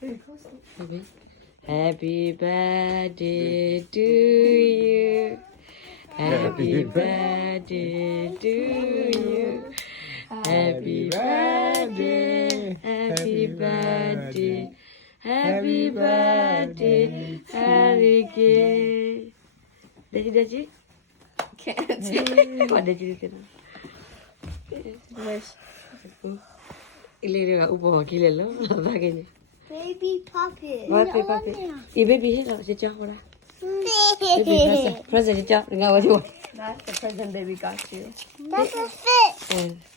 Baby. Happy birthday to you. Happy birthday to you. Happy birthday. Happy birthday. Happy birthday. Happy birthday. Daji. Can't. What did you do? Wish. Ilere ubo kile lo. Bagay. Baby puppet. What paper? Baby here. Sit down. Baby present. Sit down. Nga what you? That's the present baby got you. That's a fish.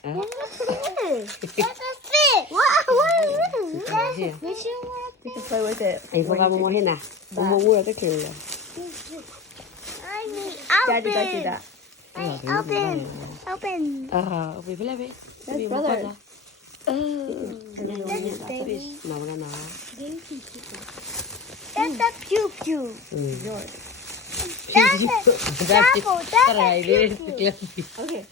That's a fish. What is this? That's a fish. You can play with it. Ay po ka mo mo hina. Umuwi ka kilo. I need Daddy got you that. open. Open. Ah, open pala be. That's brother. That's a baby. Na wala na. That's a pew pew. Yours. That's a apple. That's a pew pew. Okay.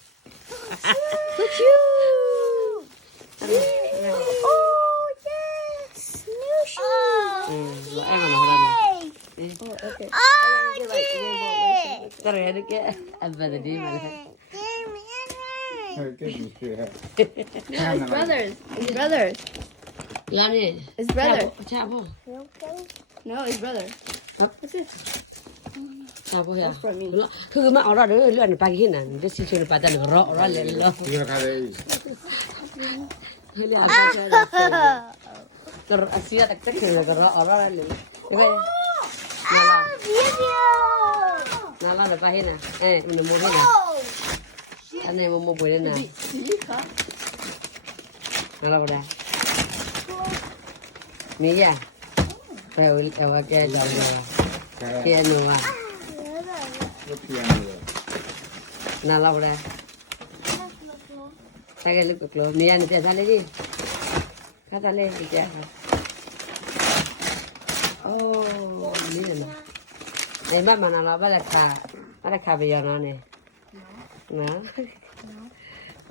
Oh yes, new shoes. Em mà wala na. Oh, okay. Oh Get like yeah. rainbow. Tara ya de ke. Abba de di ma. No, it's brothers. It's brothers. La ni. It's brother. Cha po. No, it's brother. What's it? Cha po ya. That's for me. คือมาเอาเราเด้อเลื่อนไปกินน่ะเดี๋ยวสิช่วยไปแต่รอเลยรอ Iba ka dai. เฮ้ยอ่ะก็อาเซียตะตะคือก็รอเลยเฮ้ยนาลา Video. นาลาไปให้น่ะมันโมให้น่ะ Oh. อันนี้โมป่วยน่ะ See you cut. นาลาบ่ได้มีอ่ะไปเอาว่าแกจอมว่า Kaya แกหนูอ่ะ piano. นาลาบ่ได้ใส่กันลึกกลัวมีอันเดียวซะเลยดิข้าซะเลยอีกอ่ะโอ้นี่น่ะไอ้บ้านมันนาลาบ้านราคาไปยอนะนี่นะ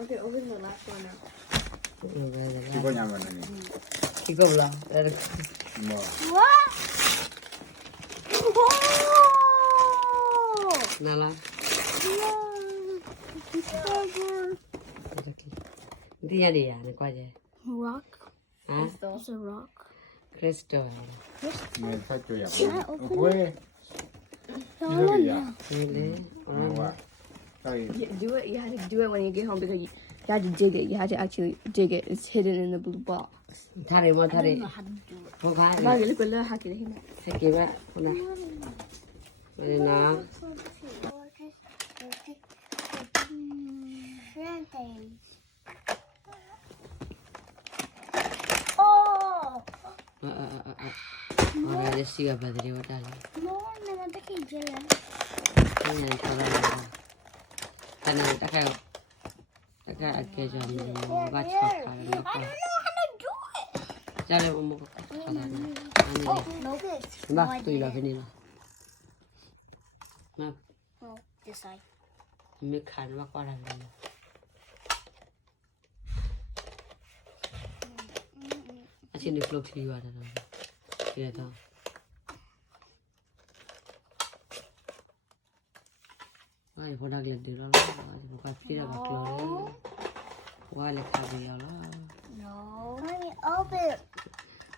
Okay, open the last one now. Iba niya man ni. Ikaw lang. Mo. What? Whoa. Nala. Hindi yan yan. Ano kwa dyan? Rock. Ha? It's a rock. Cristo. May fato ya. Should I open Oye. No, ya. Hindi. Wa. Ay. Do it. You had to do it when you get home because you had to dig it. You had to actually dig it. It's hidden in the blue box. Thari mo, thari. Huwag ka. Lagi, look at that. Hack it in. Sige ba? Una. Ano na? Oh. Orang ada siapa badri wadal. No, naman take jela. Ini kalau ada. Karena tak ada jam baca kalau I apa. don't know how to do it. Jangan umur kalau ni. Oh, no good. Bah tu ilah ni lah. Nah, Oh, this side. makan makanan ni. Asyik ni vlog sini ada tu. Dia tahu. Wah, produk lagi lah. Bukan kira bakal. Wah, lekar dia lah. No. Mommy, open.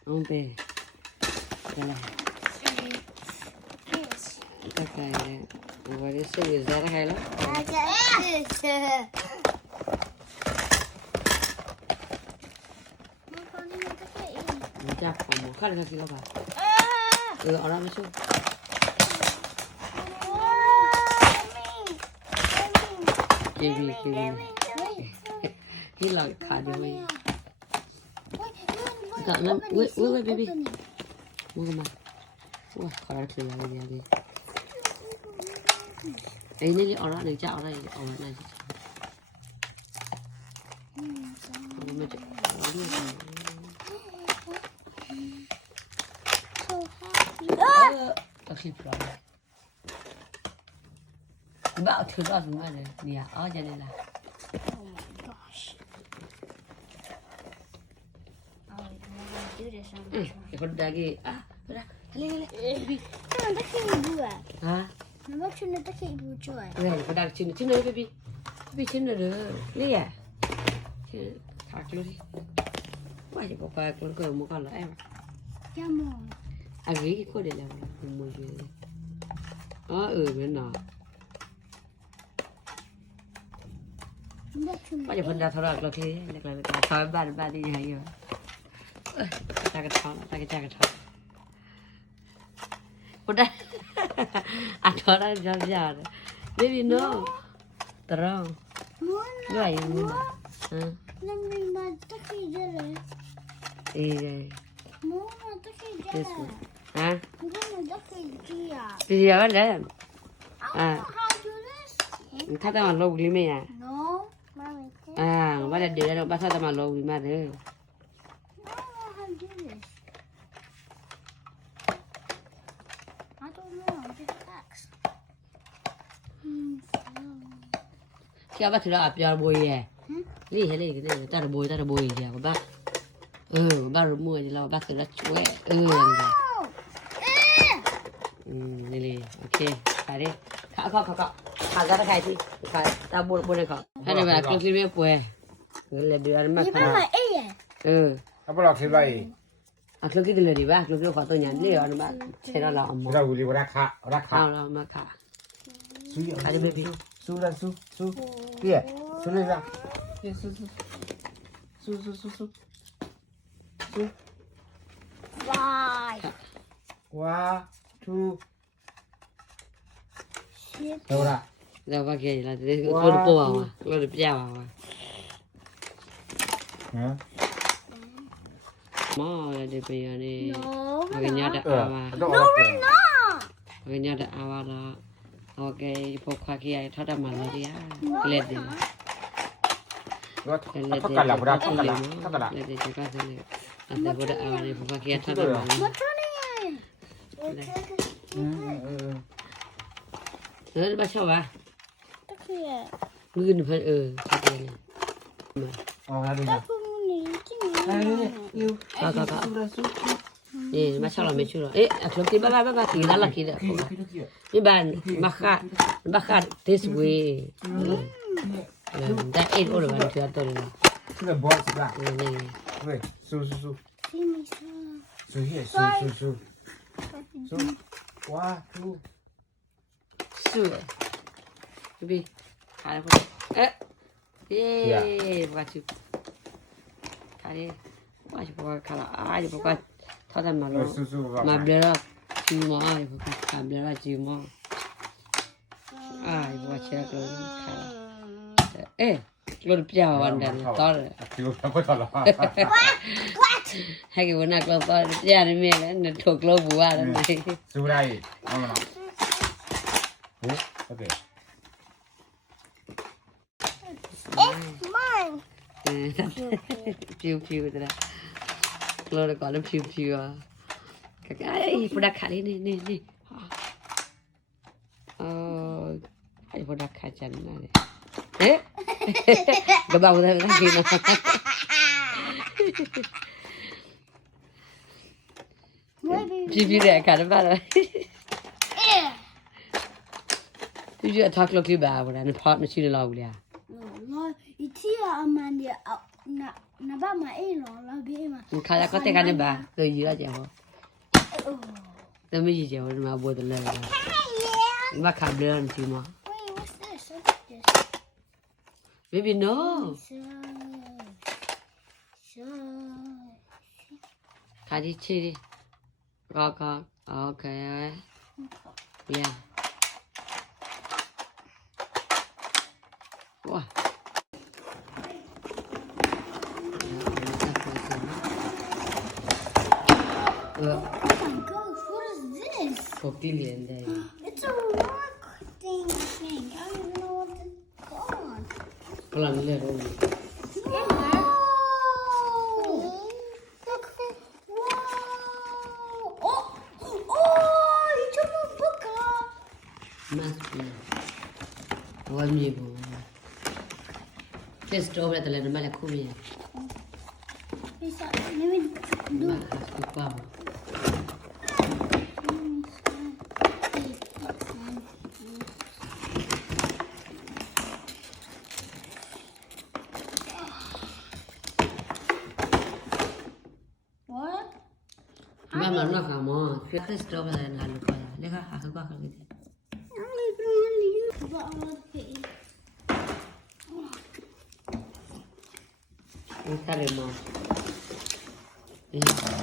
Ompe. Kalau This. kita kaya, boleh sih zara hai lah. I got this. Macam kamu kan kasih apa? Orang macam. Baby. Hilang kado ni. Tak nak. Wait, baby. Mau kemana? Wah, kalau keluar dia ni. Ini orang ni cak orang ni. Kasih pula. Bác thử đó chúng ta nè, ở trên đây là. Oh my gosh. Oh, I don't know how to do this one. คนดากีอ่ะคนดาเล่เล่ No, that's what you do. ฮะ No, that's what you do. เล่คนดาชิ้นเลยพี่ชิ้นเลยเล่อะชิ้นขาดเลยว่าจะบอกว่าคนก็มุกันแล้ว Come on. อันนี้ก็เดี๋ยวแล้วมือเลยอ๋อมันหนา That's what ว่าจะคนดาทรากเราที่เล็กๆทอยบ้านนี่ยังไงอยู่ตากระท้อนคนดาอันทอดจะยากเบบี้โน่ตรองด้วยยังไงฮะ Let me not take it. เ Mama, take it. ฮะ I'm gonna take it. ปีเดียวกันเลย I don't know how to do this. ถ้าจะมาลงลิไม่อ่ะ No. Mommy, take ว่าเดี๋ยวเราบ้าถ้าจะมาลงลิมาเด้อ I don't know how to do this. I don't know. Just ask. ที่เอาไปถือเอาเปียบวยอ่ะนี่เห็นเลยกันเลยตาบวยจ้ะบ้าบ้ารมัวจะเราบ้าถือช่วยนี่เลยโอเคขายดิขาจะใครที่ขายตาบวยเลยเขาให้ได้แบบคลิปไม่ป่วยเงินเลยเดือนมาขนาด เอาไปหลอกคิดไว้ อ่ะคลิปกี่เดือนดีบ้างคลิปขอตัวอย่างนี้เอาหน่อยใช่เราเอามา เราดูดีว่าราคา เรามาค่ะ สู้ ขายได้ไหมพี่ สู้เพี่ยสู้เลยละสู้ Why? ว้าทูเท่าไร เราว่าแกเราจะได้คนปัวมาเราจะเปรี้ยวมา ฮะ มอเดี๋ยวไปอันนี้ No. เอาเงี้ยจะเอามา ต้องเอาไป No. เอาเงี้ยจะเอามาละโอเคพวกข้าขี้ไอ้ทอดมันเลยดิอ่ะเล็ดดิ ก็ถ้ากันละพอได้ถ้ากันละ เล็ดดิจะก็จะเนี่ยอันเดียวก็ได้เอาเนี่ยพวกข้าขี้ทอดมัน What's on it? บ้าชอบวะ Look here. มือหนึ่งพันชัดเลย เอาแล้วดูนะ That's what we need to know. นี่บ้าชอบเราไม่ช่วยเอ๊ะคลิปที่บ้ากี่นั่นละกี่เด้อนี่บ้านมาขาดเทสเวได้เอ็ดโอ้ยมันเชื่อตัวเลยนะ ที่เราบอกสิล่ะ นี่ เฮ้ยสู้ Give me some. สู้เฮียสู้ว้าทู สู้พี่ขายแล้วเอ๊ะเย้ว่าชิขายว่าชิพวกขายอะไรพวกทอดมันแล้ว สู้ มาเบลล์จิมอ่ะพวกขายเบลล์จิมอ่ะพวกเชื่อกันขายเอ๊ะรถเปียวันเดินต่อเลย ที่เราก็ทะเลาะ ให้กี่วันนักเราต่อเปียนี่มีแล้วเนี่ยถูกเราบัวแล้วนี่ สู้ได้เอามาหน่อยโอเค It's mine. พิวตัวละเราเลยก่อนแล้วพิวอ่ะก็ไอ้พนักขายนี่ไอ้พนักขายจันนั่นเลยเอ๊ะกระเป๋าเธอทั้งทีนะพิวเด็กขายได้บ้างเลยพิวทักลูกที่บ้านวันนั้นพอดมาชื่อเราเลย No, it's here, Amanda. Na ba ma e lo la bi ma. ขายก็แต่กันเนี่ยบ้าตัวยี่ละเจ้าแต่ไม่ยี่เจ้ามาบวชเลยมาขายเบลล์จิมอ่ะ Wait, what's this? What's this? Baby no So. ขายที่ชื่อก็โอเคyeah ว้า Oh my gosh, what is this? ปกติเรียนได้ It's a rock thing. I don't even know what it's called. กำลังเรียนรู้ Wow! Look. Wow! Oh! You took my book off. มาสิวันนี้บ่เทสต์โอเวอร์แต่ละนั่นมาแล้วคู่มี Let me do tu qua. What? Mama no kamo. Kita stop dah nak lupa. Lekah aku kau kerja. But I want to pay. Ini kare mah. Ini kare.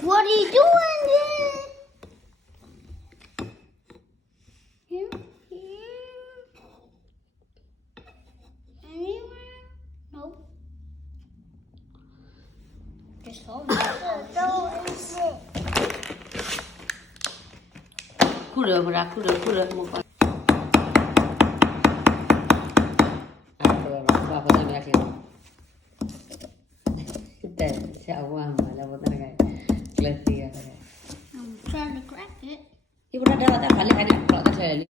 What are you doing there? Here? Anywhere? Nope. Just hold it. Kuda muka. Apa sampai akhir. Kita siapa malah buat apa? Kelas 3 I'm trying to crack it. Ibu dah dapat tak balik ada kalau tak saya